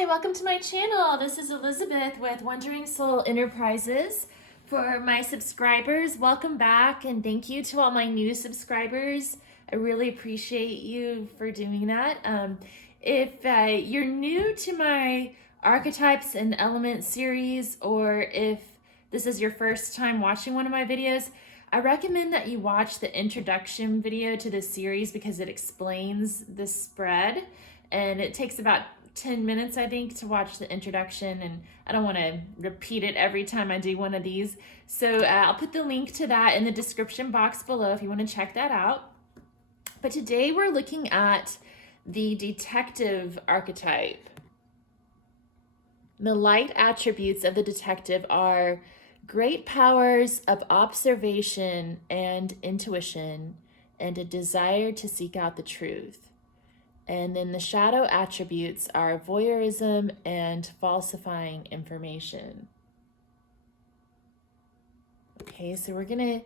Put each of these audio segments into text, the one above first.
Hi, welcome to my channel. This is Elizabeth with Wandering Soul Enterprises. For my subscribers, welcome back, and thank you to all my new subscribers. I really appreciate you for doing that. If you're new to my Archetypes and Elements series, or if this is your first time watching one of my videos, I recommend that you watch the introduction video to this series because it explains the spread, and it takes about 10 minutes, I think, to watch the introduction, and I don't want to repeat it every time I do one of these. So I'll put the link to that in the description box below if you want to check that out. But today we're looking at the detective archetype. The light attributes of the detective are great powers of observation and intuition, and a desire to seek out the truth. And then the shadow attributes are voyeurism and falsifying information. Okay, so we're gonna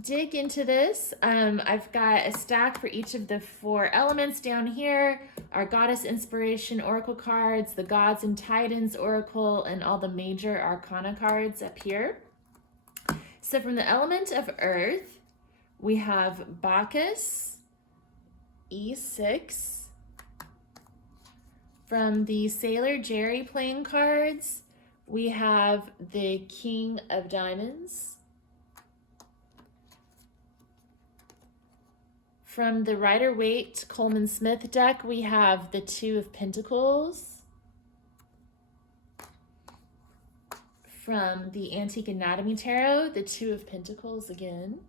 dig into this. I've got a stack for each of the 4 elements down here, our Goddess Inspiration Oracle cards, the Gods and Titans Oracle, and all the major Arcana cards up here. So from the element of Earth, we have Bacchus, E6. From the Sailor Jerry playing cards, we have the King of Diamonds. From the Rider Waite Coleman Smith deck, we have the 2 of Pentacles. From the Antique Anatomy Tarot, the 2 of Pentacles again.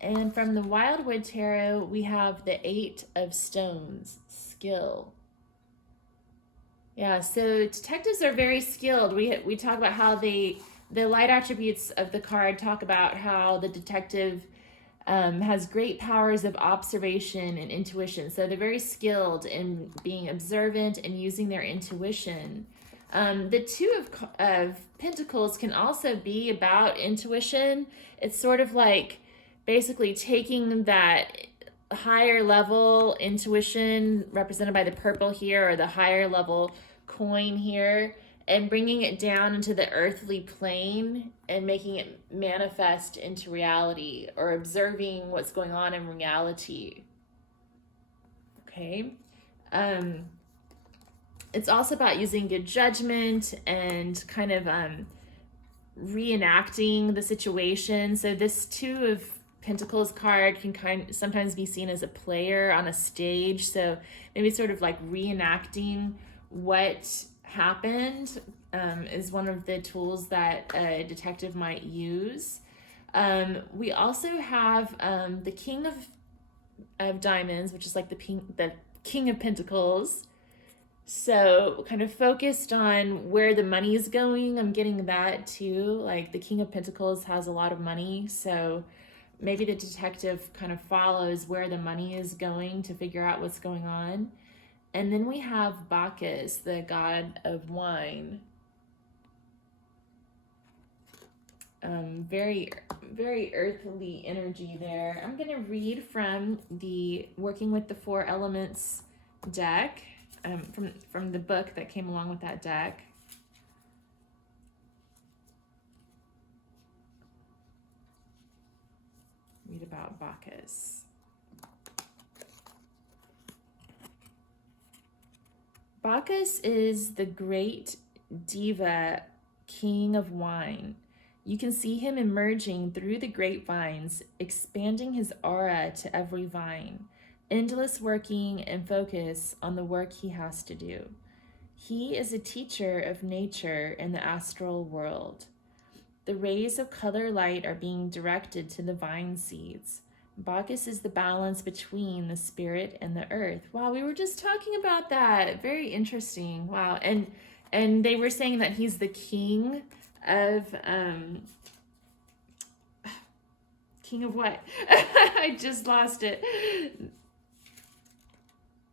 And from the Wildwood Tarot, we have the 8 of Stones, Skill. Yeah, so detectives are very skilled. We talk about how the light attributes of the card talk about how the detective has great powers of observation and intuition. So they're very skilled in being observant and using their intuition. The 2 of Pentacles can also be about intuition. It's sort of like basically taking that higher level intuition represented by the purple here, or the higher level coin here, and bringing it down into the earthly plane and making it manifest into reality, or observing what's going on in reality. Okay. It's also about using good judgment and kind of reenacting the situation. So this 2 of Pentacles card can sometimes be seen as a player on a stage. So maybe sort of like reenacting what happened is one of the tools that a detective might use. We also have the King of Diamonds, which is like the King of Pentacles. So kind of focused on where the money is going. I'm getting that too. Like the King of Pentacles has a lot of money, so maybe the detective kind of follows where the money is going to figure out what's going on. And then we have Bacchus, the god of wine. Very, very earthly energy there. I'm going to read from the Working with the 4 Elements deck, from the book that came along with that deck. Read about Bacchus. Bacchus is the great diva king of wine. You can see him emerging through the grapevines, expanding his aura to every vine, endless working and focus on the work he has to do. He is a teacher of nature and the astral world. The rays of color light are being directed to the vine seeds. Bacchus is the balance between the spirit and the earth. Wow, we were just talking about that. Very interesting. Wow. And they were saying that he's the king of king of what? I just lost it.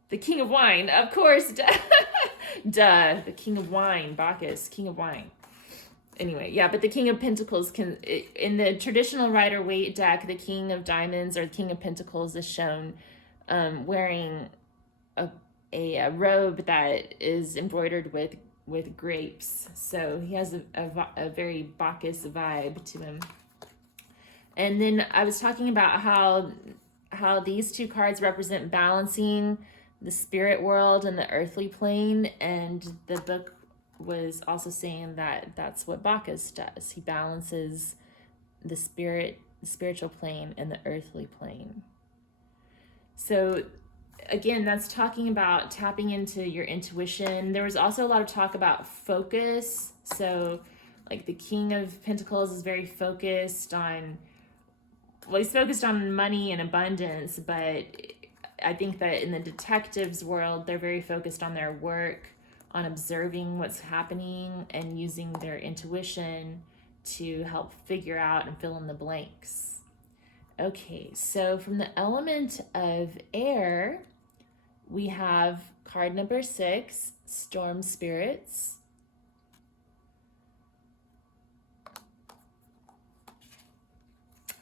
The king of wine, of course. Duh. The king of wine, Bacchus, king of wine. Anyway, yeah, but the King of Pentacles in the traditional Rider Waite deck, the King of Diamonds or the King of Pentacles is shown wearing a a robe that is embroidered with grapes. So he has a very Bacchus vibe to him. And then I was talking about how these two cards represent balancing the spirit world and the earthly plane, and the book was also saying that that's what Bacchus does. He balances the spiritual plane and the earthly plane. So again, that's talking about tapping into your intuition. There was also a lot of talk about focus. So like the King of Pentacles is very focused on, well, he's focused on money and abundance, but I think that in the detectives world, they're very focused on their work, on observing what's happening and using their intuition to help figure out and fill in the blanks. Okay, so from the element of air, we have card number 6, Storm Spirits.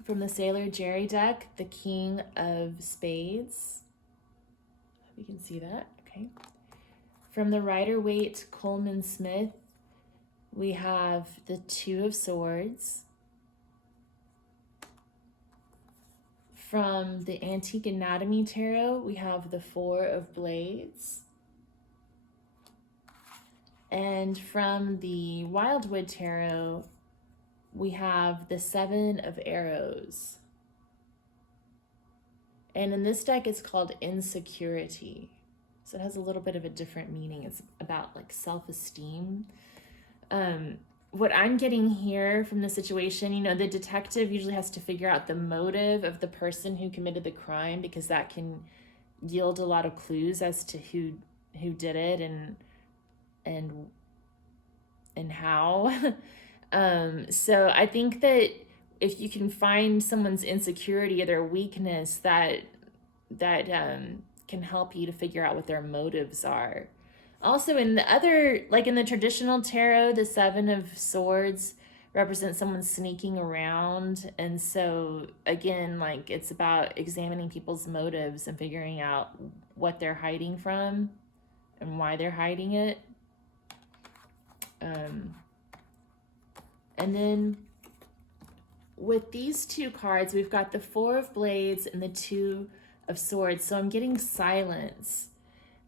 From the Sailor Jerry deck, the King of Spades. Hope you can see that, okay. From the Rider Waite Coleman Smith, we have the 2 of Swords. From the Antique Anatomy Tarot, we have the 4 of Blades. And from the Wildwood Tarot, we have the 7 of Arrows. And in this deck, it's called Insecurity. So it has a little bit of a different meaning. It's about like self-esteem. What I'm getting here from the situation, you know, the detective usually has to figure out the motive of the person who committed the crime, because that can yield a lot of clues as to who did it and how. So I think that if you can find someone's insecurity or their weakness, that can help you to figure out what their motives are. Also, in the other, like in the traditional tarot, the 7 of Swords represents someone sneaking around. And so again, like it's about examining people's motives and figuring out what they're hiding from and why they're hiding it. And then with these 2 cards, we've got the 4 of Blades and the 2 of Swords. So I'm getting silence.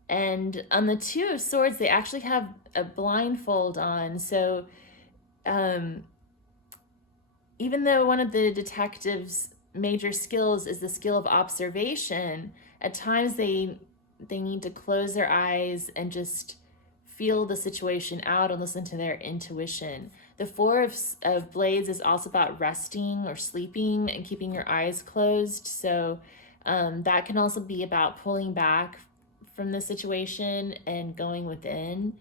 And on the 2 of Swords, they actually have a blindfold on. So even though one of the detective's major skills is the skill of observation, at times they need to close their eyes and just feel the situation out and listen to their intuition. The 4 of Blades is also about resting or sleeping and keeping your eyes closed. So that can also be about pulling back from the situation and going within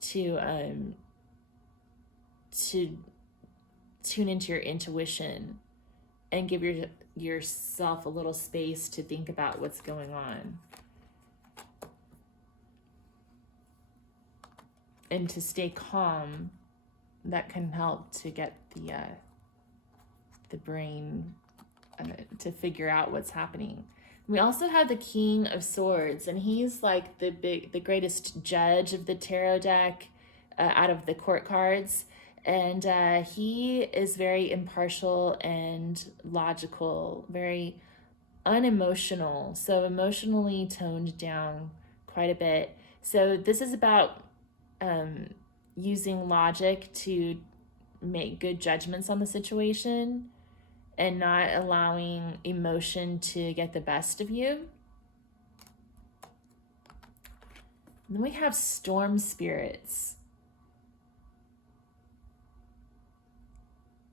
to tune into your intuition and give yourself a little space to think about what's going on and to stay calm. That can help to get the brain to figure out what's happening. We also have the King of Swords, and he's like the greatest judge of the tarot deck out of the court cards. And he is very impartial and logical, very unemotional, so emotionally toned down quite a bit. So this is about using logic to make good judgments on the situation and not allowing emotion to get the best of you. And then we have Storm Spirits.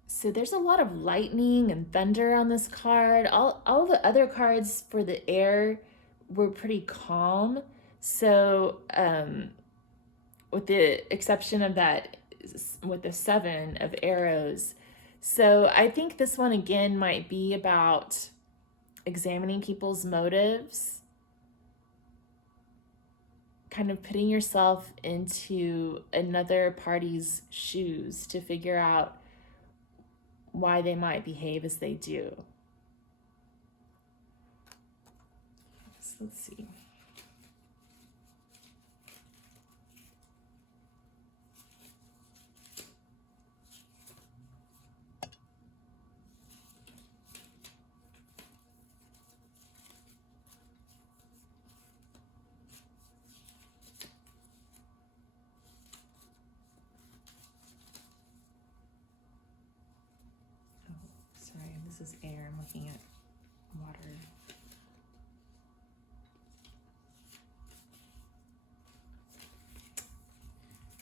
So there's a lot of lightning and thunder on this card. All the other cards for the air were pretty calm. So with the exception of that, with the 7 of Arrows. So I think this one again might be about examining people's motives, kind of putting yourself into another party's shoes to figure out why they might behave as they do. So let's see. This is air. I'm looking at water.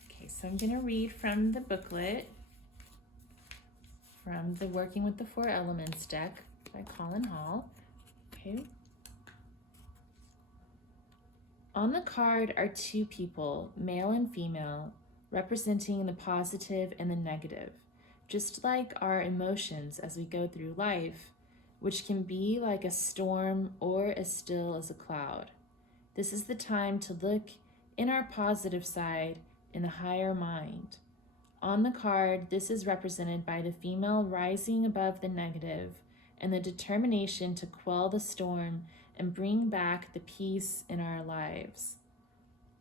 Okay, so I'm going to read from the booklet, from the Working with the Four Elements deck by Colin. Okay. On the card are two people, male and female, representing the positive and the negative, just like our emotions as we go through life, which can be like a storm or as still as a cloud. This is the time to look in our positive side in the higher mind. On the card, this is represented by the female rising above the negative and the determination to quell the storm and bring back the peace in our lives.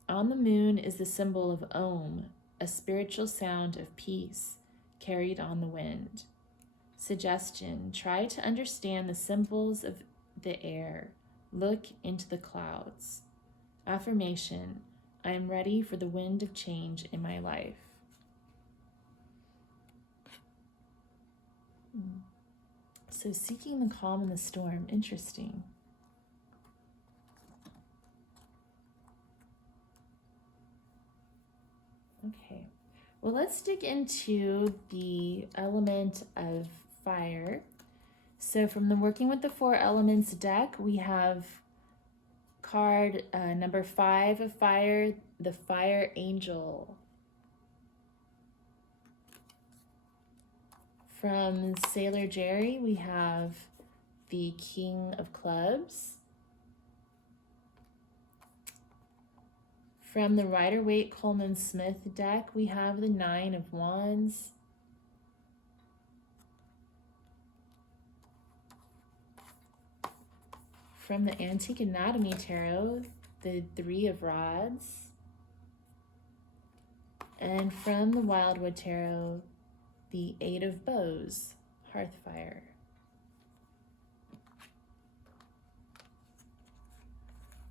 On the moon is the symbol of Om, a spiritual sound of peace carried on the wind. Suggestion: try to understand the symbols of the air. Look into the clouds. Affirmation: I am ready for the wind of change in my life. So seeking the calm in the storm, interesting. Okay, well, let's dig into the element of fire. So from the Working with the Four Elements deck, we have card number 5 of fire, the Fire Angel. From Sailor Jerry, we have the King of Clubs. From the Waite Coleman Smith deck, we have the 9 of Wands. From the Antique Anatomy Tarot, the 3 of Rods. And from the Wildwood Tarot, the 8 of Bows, Hearthfire.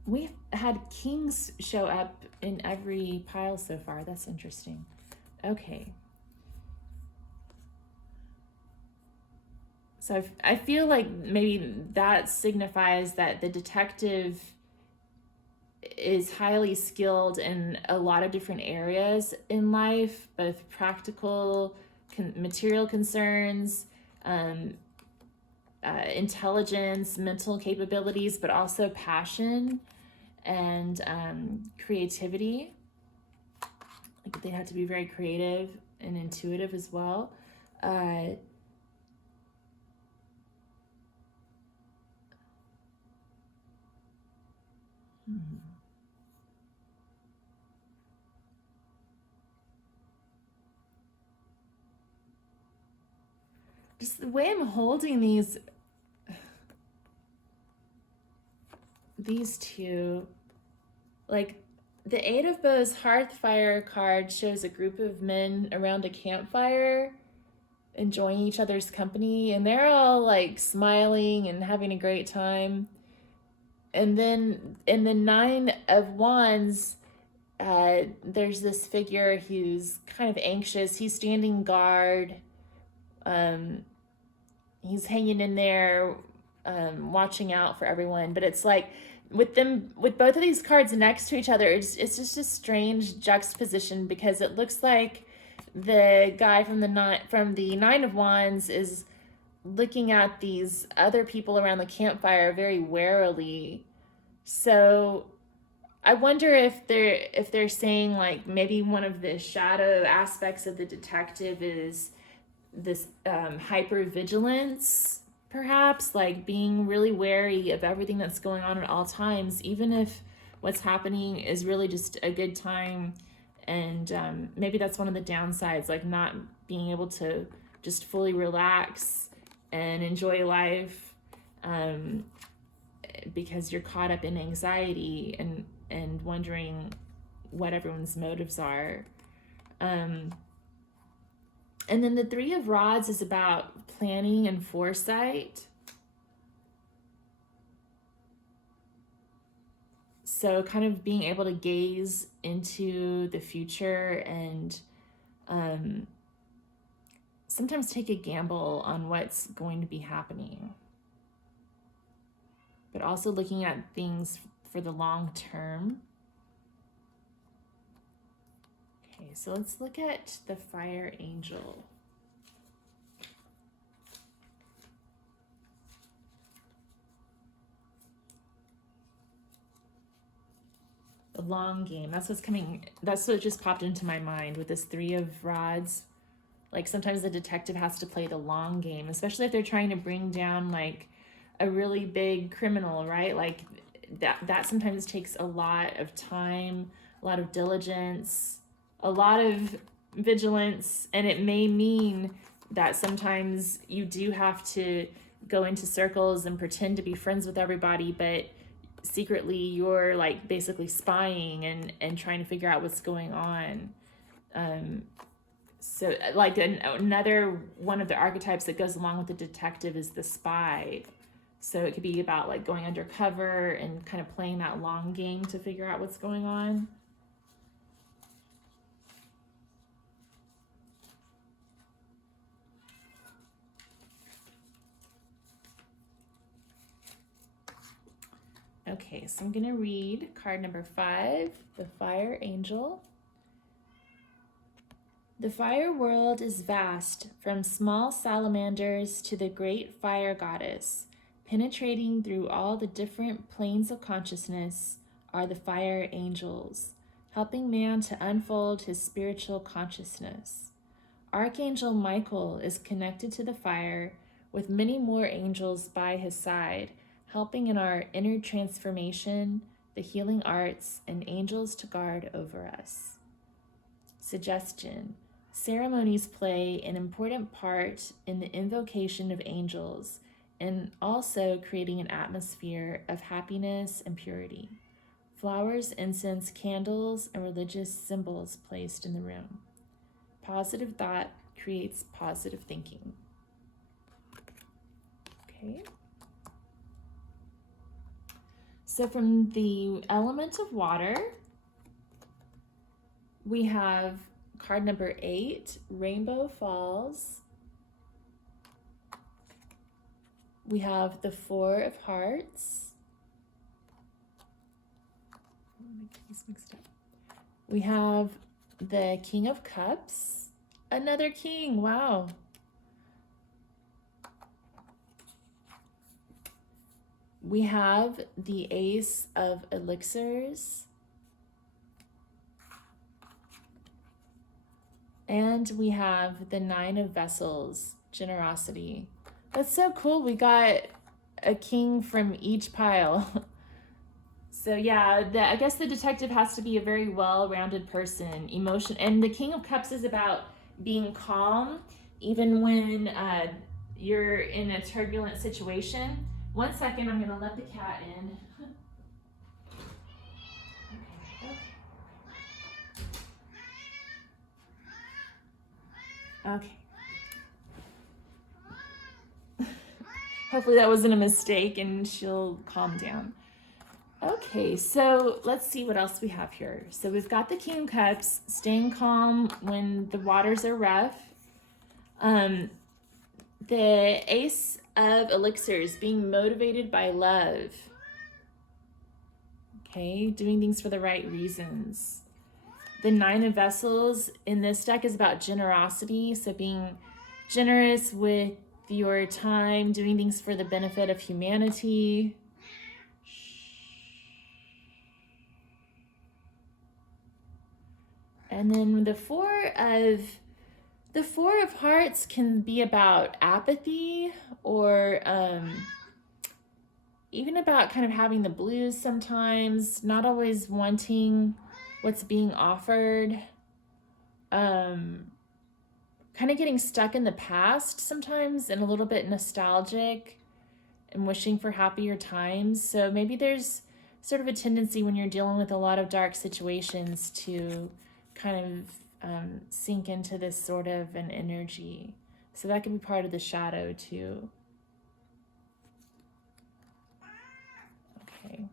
We've had kings show up in every pile so far. That's interesting. Okay. So I feel like maybe that signifies that the detective is highly skilled in a lot of different areas in life, both practical, material concerns, intelligence, mental capabilities, but also passion and creativity. Like they have to be very creative and intuitive as well. Just the way I'm holding these two, like the 8 of Bows Hearthfire card shows a group of men around a campfire enjoying each other's company, and they're all like smiling and having a great time. And then in the 9 of Wands, there's this figure who's kind of anxious. He's standing guard. He's hanging in there, watching out for everyone. But it's like with both of these cards next to each other, it's just a strange juxtaposition, because it looks like the guy from the 9 of Wands is looking at these other people around the campfire very warily. So I wonder if they're saying like maybe one of the shadow aspects of the detective is this hypervigilance, perhaps, like being really wary of everything that's going on at all times, even if what's happening is really just a good time. And maybe that's one of the downsides, like not being able to just fully relax and enjoy life, because you're caught up in anxiety and wondering what everyone's motives are. And then the 3 of Rods is about planning and foresight. So kind of being able to gaze into the future and sometimes take a gamble on what's going to be happening, but also looking at things for the long term. Okay, so let's look at the fire angel. The long game, that's what's coming, that's what just popped into my mind with this 3 of rods. Like sometimes the detective has to play the long game, especially if they're trying to bring down like a really big criminal, right? Like that sometimes takes a lot of time, a lot of diligence, a lot of vigilance, and it may mean that sometimes you do have to go into circles and pretend to be friends with everybody, but secretly you're like basically spying and trying to figure out what's going on. So like another one of the archetypes that goes along with the detective is the spy. So it could be about like going undercover and kind of playing that long game to figure out what's going on. Okay, so I'm going to read card number 5, the Fire Angel. The fire world is vast, from small salamanders to the great fire goddess. Penetrating through all the different planes of consciousness are the fire angels, helping man to unfold his spiritual consciousness. Archangel Michael is connected to the fire, with many more angels by his side, helping in our inner transformation, the healing arts, and angels to guard over us. Suggestion: ceremonies play an important part in the invocation of angels and also creating an atmosphere of happiness and purity. Flowers, incense, candles, and religious symbols placed in the room. Positive thought creates positive thinking. Okay. So from the element of water, we have card number 8, Rainbow Falls. We have the 4 of Hearts. These mixed up. We have the King of Cups. Another king, wow. We have the Ace of Elixirs. And we have the 9 of Vessels, Generosity. That's so cool. We got a king from each pile. So yeah, I guess the detective has to be a very well-rounded person. Emotion, and the King of Cups is about being calm, even when you're in a turbulent situation. One second, I'm gonna let the cat in. Okay. Hopefully that wasn't a mistake and she'll calm down. Okay, so let's see what else we have here. So we've got the King of Cups, staying calm when the waters are rough. The Ace of Elixirs, being motivated by love. Okay, doing things for the right reasons. The 9 of Vessels in this deck is about generosity, so being generous with your time, doing things for the benefit of humanity. And then the 4 of Hearts can be about apathy, or even about kind of having the blues sometimes, not always wanting what's being offered, kind of getting stuck in the past sometimes and a little bit nostalgic and wishing for happier times. So maybe there's sort of a tendency when you're dealing with a lot of dark situations to kind of sink into this sort of an energy. So that can be part of the shadow too. Okay.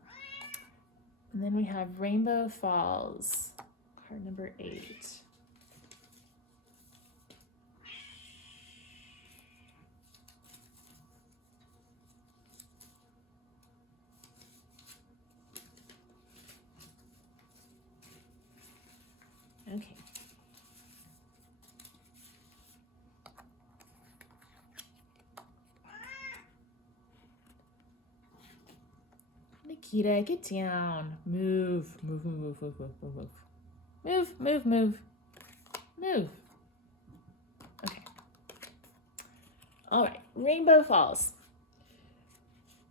And then we have Rainbow Falls, card number 8. Okay. Nikita, get down. Move. Move, move, move, move, move, move, move. Move, move, move. Move. Okay. All right. Rainbow Falls.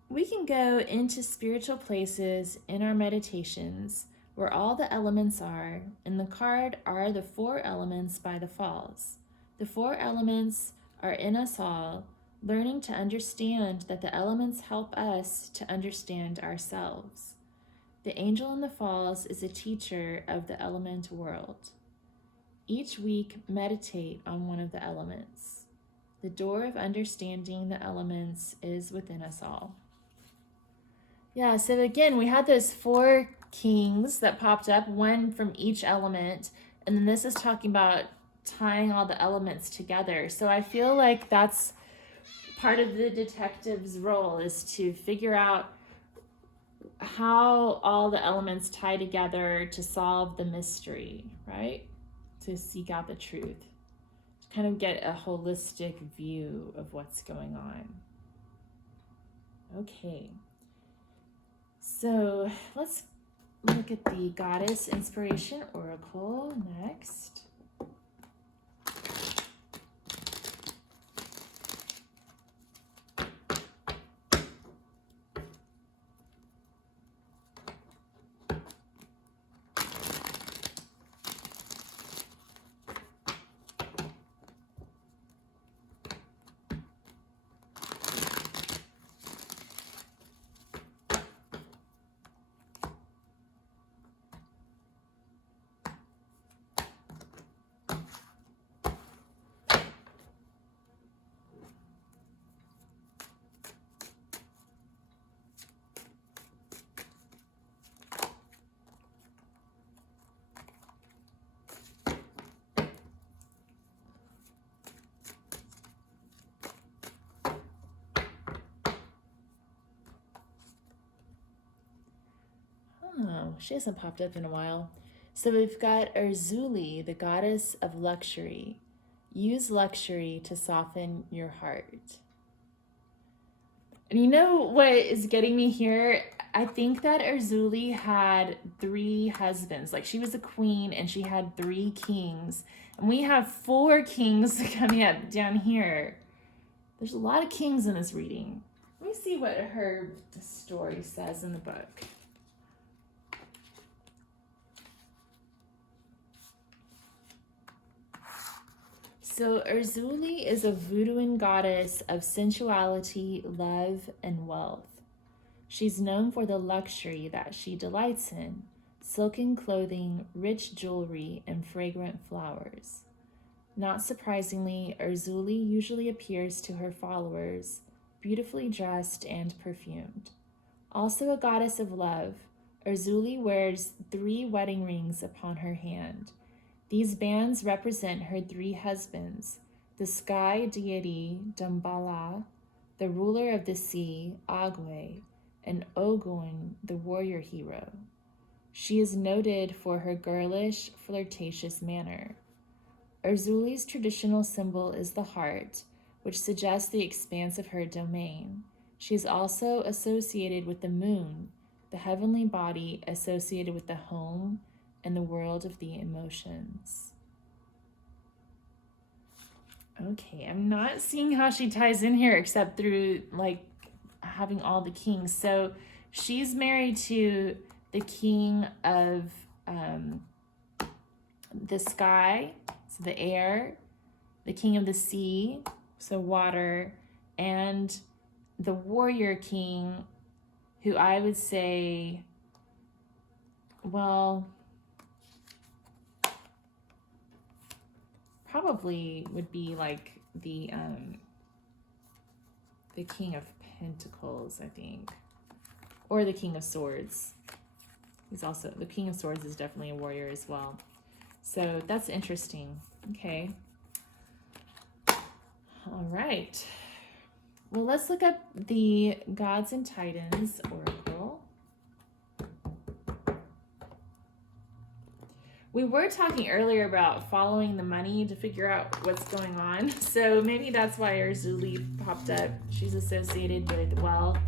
We can go into spiritual places in our meditations where all the elements are. In the card are the 4 elements by the falls. The 4 elements are in us all, learning to understand that the elements help us to understand ourselves. The angel in the falls is a teacher of the element world. Each week, meditate on one of the elements. The door of understanding the elements is within us all. Yeah, so again, we had those 4 kings that popped up, one from each element, and then this is talking about tying all the elements together. So I feel like that's part of the detective's role, is to figure out how all the elements tie together to solve the mystery, right? To seek out the truth, to kind of get a holistic view of what's going on. Okay. So let's look at the Goddess Inspiration Oracle next. Oh, she hasn't popped up in a while. So we've got Erzuli, the goddess of luxury. Use luxury to soften your heart. And you know what is getting me here? I think that Erzuli had 3 husbands. Like, she was a queen and she had 3 kings. And we have 4 kings coming up down here. There's a lot of kings in this reading. Let me see what her story says in the book. So Erzuli is a voodooing goddess of sensuality, love, and wealth. She's known for the luxury that she delights in: silken clothing, rich jewelry, and fragrant flowers. Not surprisingly, Erzuli usually appears to her followers beautifully dressed and perfumed. Also a goddess of love, Erzuli wears 3 wedding rings upon her hand. These bands represent her 3 husbands: the sky deity Damballa, the ruler of the sea Agwe, and Ogun, the warrior hero. She is noted for her girlish, flirtatious manner. Erzuli's traditional symbol is the heart, which suggests the expanse of her domain. She is also associated with the moon, the heavenly body associated with the home and the world of the emotions. Okay, I'm not seeing how she ties in here except through like having all the kings. So she's married to the king of the sky, so the air, the king of the sea, so water, and the warrior king, who I would say, well, probably would be like the king of pentacles, I think, or the king of swords. He's also, the king of swords is definitely a warrior as well. So that's interesting. Okay. All right. Well, let's look up the Gods and Titans Oracle. We were talking earlier about following the money to figure out what's going on. So maybe that's why our Zuli popped up. She's associated with wealth.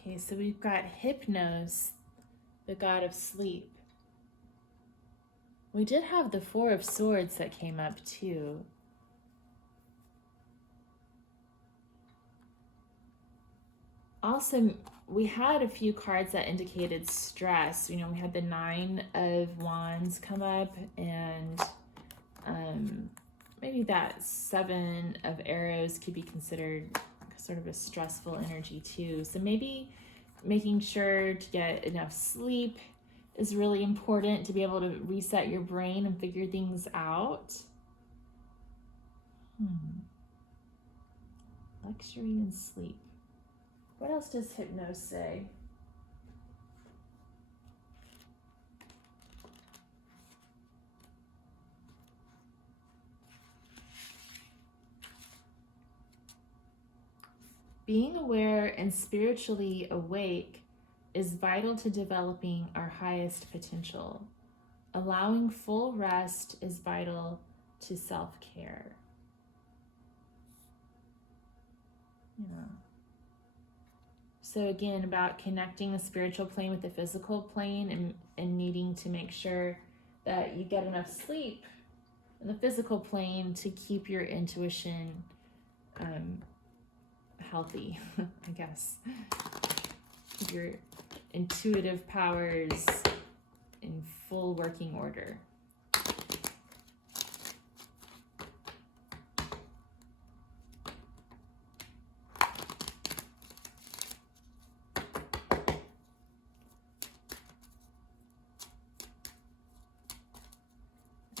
Okay, so we've got Hypnos, the god of sleep. We did have the Four of Swords that came up too. Also, we had a few cards that indicated stress. You know, we had the Nine of Wands come up, and maybe that Seven of Arrows could be considered sort of a stressful energy too. So maybe making sure to get enough sleep is really important to be able to reset your brain and figure things out. Luxury and sleep. What else does Hypnos say? Being aware and spiritually awake is vital to developing our highest potential. Allowing full rest is vital to self-care. Yeah. So again, about connecting the spiritual plane with the physical plane, and needing to make sure that you get enough sleep in the physical plane to keep your intuition healthy, I guess. Keep your intuitive powers in full working order.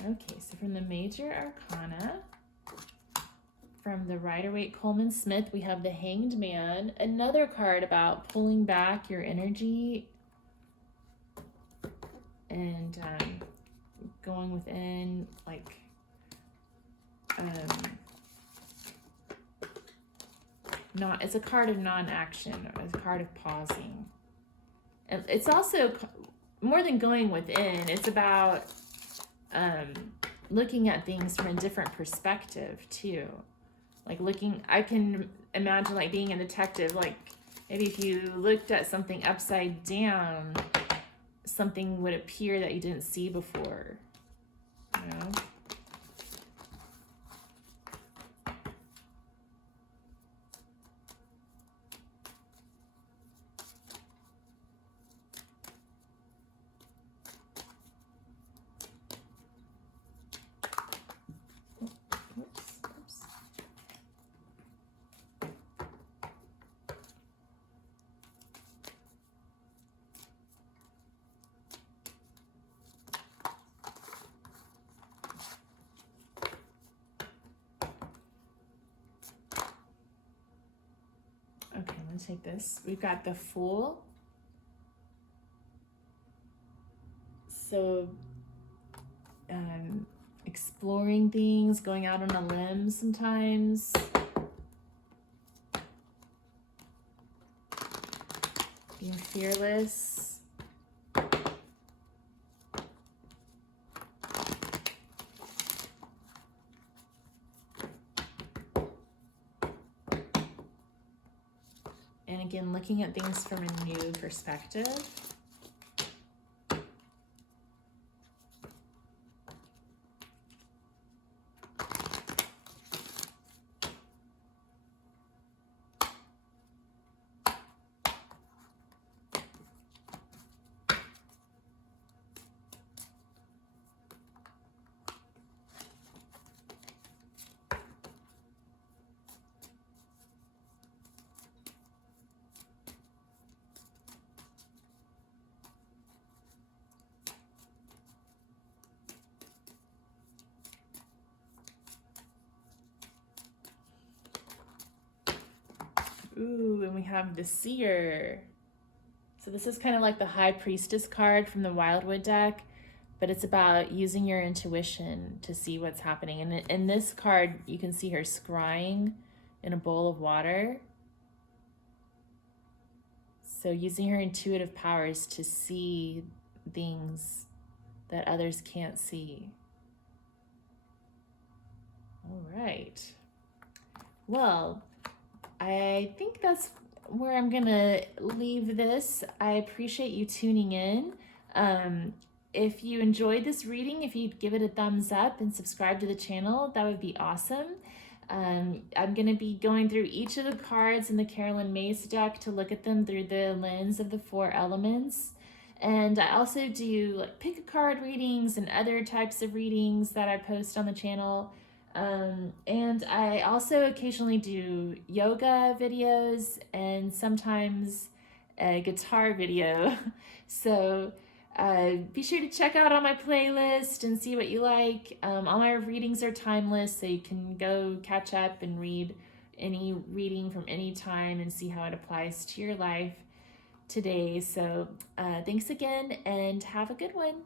Okay, so from the Major Arcana, from the Waite Coleman Smith, we have the Hanged Man, another card about pulling back your energy and going within, like it's a card of non-action, it's a card of pausing. And it's also more than going within, it's about looking at things from a different perspective too. Like I can imagine like being a detective, like maybe if you looked at something upside down, something would appear that you didn't see before, you know? Okay, let's take this. We've got the Fool. So, exploring things, going out on a limb sometimes. Being fearless. And again, looking at things from a new perspective. Ooh, and we have the Seer. So this is kind of like the High Priestess card from the Wildwood deck, but it's about using your intuition to see what's happening. And in this card, you can see her scrying in a bowl of water. So using her intuitive powers to see things that others can't see. All right. Well, I think that's where I'm gonna leave this. I appreciate you tuning in. If you enjoyed this reading, if you'd give it a thumbs up and subscribe to the channel, that would be awesome. I'm gonna be going through each of the cards in the Carolyn Myss deck to look at them through the lens of the 4 elements. And I also do like pick a card readings and other types of readings that I post on the channel. And I also occasionally do yoga videos and sometimes a guitar video. So be sure to check out on my playlist and see what you like. All my readings are timeless, so you can go catch up and read any reading from any time and see how it applies to your life today. So thanks again and have a good one.